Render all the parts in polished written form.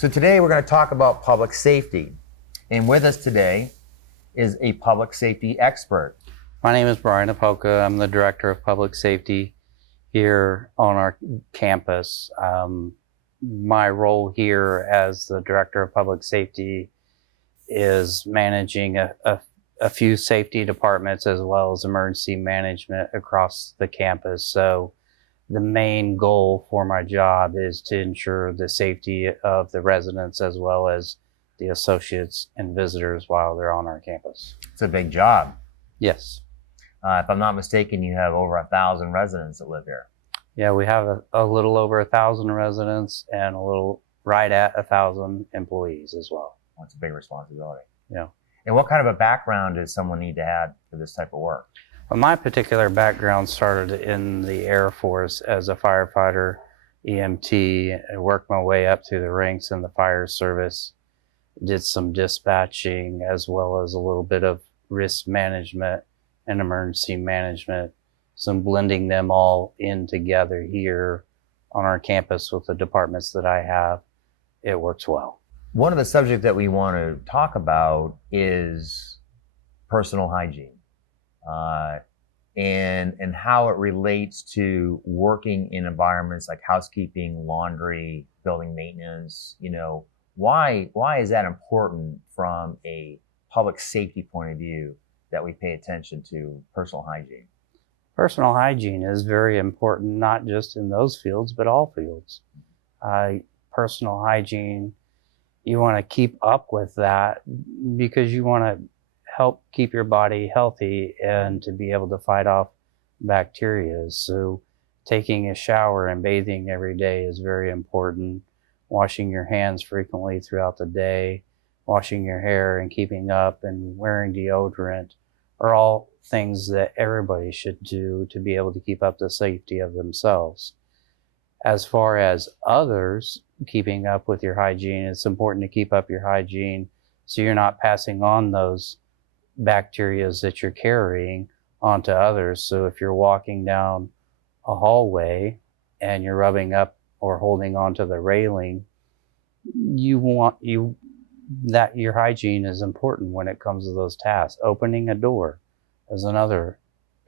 So today we're going to talk about public safety. And with us today is a public safety expert. My name is Brian Apoka. I'm the Director of Public Safety here on our campus. My role here as the Director of Public Safety is managing a few safety departments as well as emergency management across the campus. So the main goal for my job is to ensure the safety of the residents as well as the associates and visitors while they're on our campus. It's a big job. Yes. If I'm not mistaken, you have over 1,000 residents that live here. Yeah, we have a little over 1,000 residents and a little right at 1,000 employees as well. That's a big responsibility. Yeah. And what kind of a background does someone need to have for this type of work? Well, my particular background started in the Air Force as a firefighter, EMT. I worked my way up through the ranks in the fire service, did some dispatching as well as a little bit of risk management and emergency management, some blending them all in together here on our campus with the departments that I have. It works well. One of the subjects that we want to talk about is personal hygiene. And how it relates to working in environments like housekeeping, laundry, building maintenance. You know, why is that important from a public safety point of view that we pay attention to personal hygiene? Personal hygiene is very important, not just in those fields, but all fields. Personal hygiene, you want to keep up with that because you want to help keep your body healthy and to be able to fight off bacteria. So taking a shower and bathing every day is very important. Washing your hands frequently throughout the day, washing your hair and keeping up and wearing deodorant are all things that everybody should do to be able to keep up the safety of themselves. As far as others keeping up with your hygiene, it's important to keep up your hygiene so you're not passing on those bacteria that you're carrying onto others. So if you're walking down a hallway and you're rubbing up or holding onto the railing, that your hygiene is important when it comes to those tasks. Opening a door is another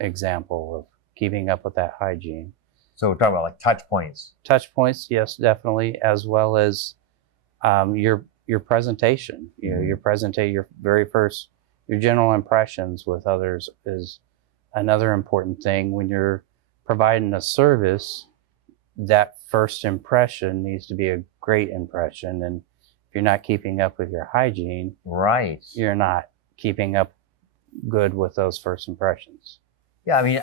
example of keeping up with that hygiene. So we're talking about like touch points. Touch points, yes, definitely, as well as your presentation. You know, your general impressions with others is another important thing. When you're providing a service, that first impression needs to be a great impression. And if you're not keeping up with your hygiene, right, you're not keeping up good with those first impressions. Yeah, I mean,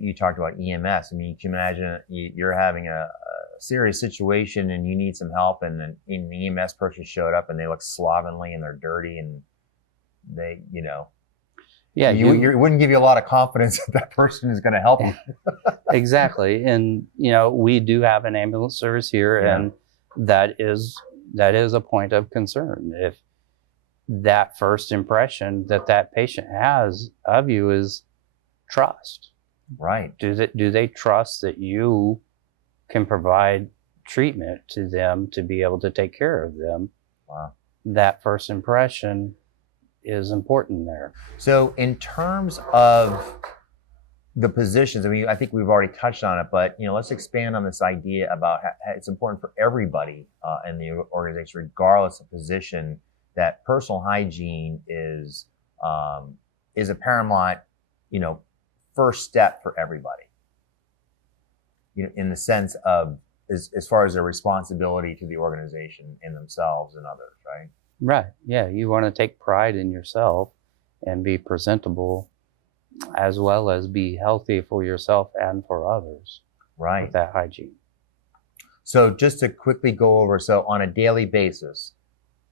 you talked about EMS. I mean, you can imagine you're having a serious situation and you need some help, and then an EMS person showed up and they look slovenly and they're dirty and they, yeah, you wouldn't give you a lot of confidence that person is going to help you. Exactly. And, we do have an ambulance service here, yeah. And that is a point of concern. If that first impression that patient has of you is trust. Right. Do they trust that you can provide treatment to them to be able to take care of them? Wow. That first impression is important there. So in terms of the positions, I mean, I think we've already touched on it, but let's expand on this idea about how it's important for everybody in the organization, regardless of position, that personal hygiene is a paramount, first step for everybody. In the sense of as far as their responsibility to the organization and themselves and others, right? Right. Yeah. You want to take pride in yourself and be presentable as well as be healthy for yourself and for others. Right. With that hygiene. So just to quickly go over, so on a daily basis,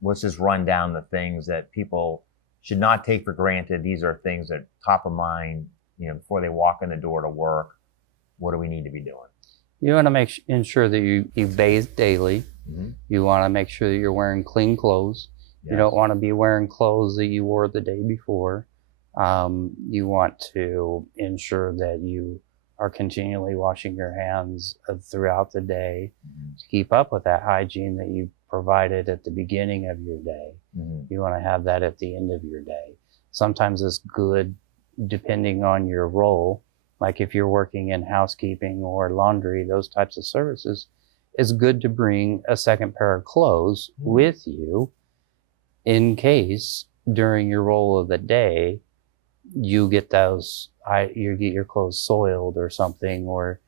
let's just run down the things that people should not take for granted. These are things that are top of mind, before they walk in the door to work. What do we need to be doing? You want to ensure that you bathe daily. Mm-hmm. You want to make sure that you're wearing clean clothes. Yes. You don't want to be wearing clothes that you wore the day before. You want to ensure that you are continually washing your hands throughout the day to keep up with that hygiene that you provide it at the beginning of your day. You want to have that at the end of your day. Sometimes it's good, depending on your role, like if you're working in housekeeping or laundry, those types of services, it's good to bring a second pair of clothes with you in case during your role of the day you get you get your clothes soiled or something, or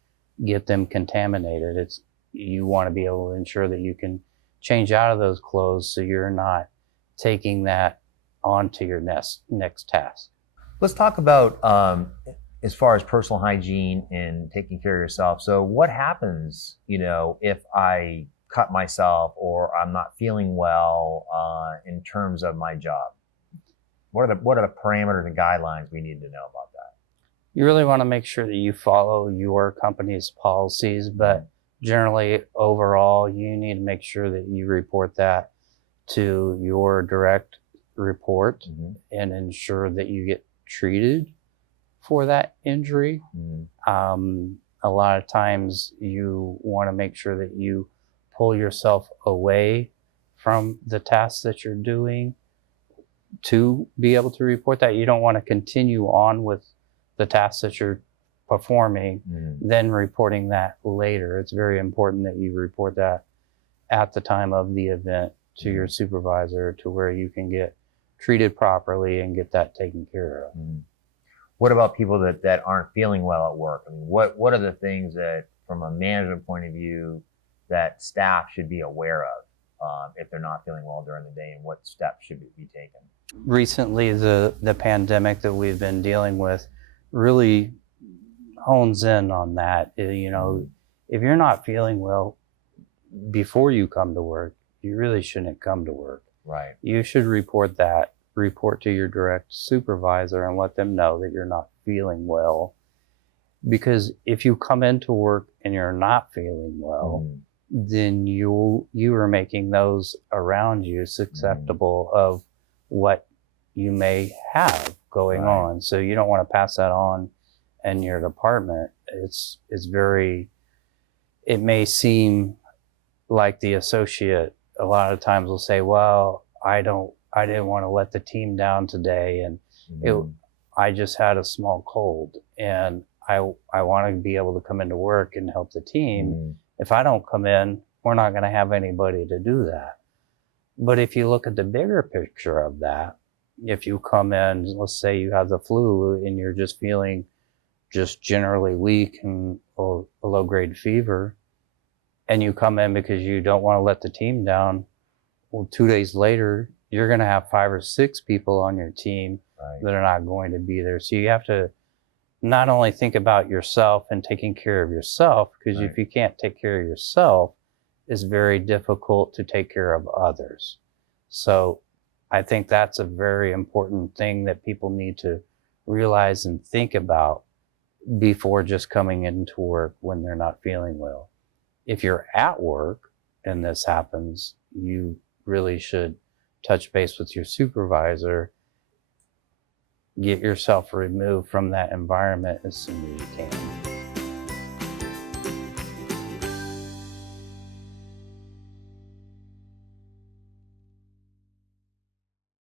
get them contaminated. You want to be able to ensure that you can change out of those clothes so you're not taking that onto your next task. Let's talk about as far as personal hygiene and taking care of yourself. So what happens, if I cut myself or I'm not feeling well in terms of my job? What are the parameters and guidelines we need to know about that? You really want to make sure that you follow your company's policies, but generally overall, you need to make sure that you report that to your direct report and ensure that you get treated for that injury. A lot of times you want to make sure that you pull yourself away from the tasks that you're doing to be able to report that. You don't want to continue on with the tasks that you're performing, then reporting that later. It's very important that you report that at the time of the event to your supervisor, to where you can get treated properly and get that taken care of. What about people that aren't feeling well at work? I mean, what are the things that, from a management point of view, that staff should be aware of if they're not feeling well during the day, and what steps should be taken? Recently, the pandemic that we've been dealing with really hones in on that. If you're not feeling well before you come to work, you really shouldn't come to work. Right. You should report to your direct supervisor and let them know that you're not feeling well. Because if you come into work and you're not feeling well, then you are making those around you susceptible of what you may have going on. So you don't want to pass that on in your department. It may seem like the associate a lot of times will say, well, I didn't want to let the team down today, and I just had a small cold, and I want to be able to come into work and help the team. If I don't come in, we're not going to have anybody to do that. But if you look at the bigger picture of that, if you come in, let's say you have the flu and you're just feeling just generally weak and a low-grade fever, and you come in because you don't want to let the team down, well, 2 days later, you're going to have 5 or 6 people on your team that are not going to be there. So you have to not only think about yourself and taking care of yourself, because if you can't take care of yourself, it's very difficult to take care of others. So I think that's a very important thing that people need to realize and think about before just coming into work when they're not feeling well. If you're at work and this happens, you really should touch base with your supervisor, get yourself removed from that environment as soon as you can.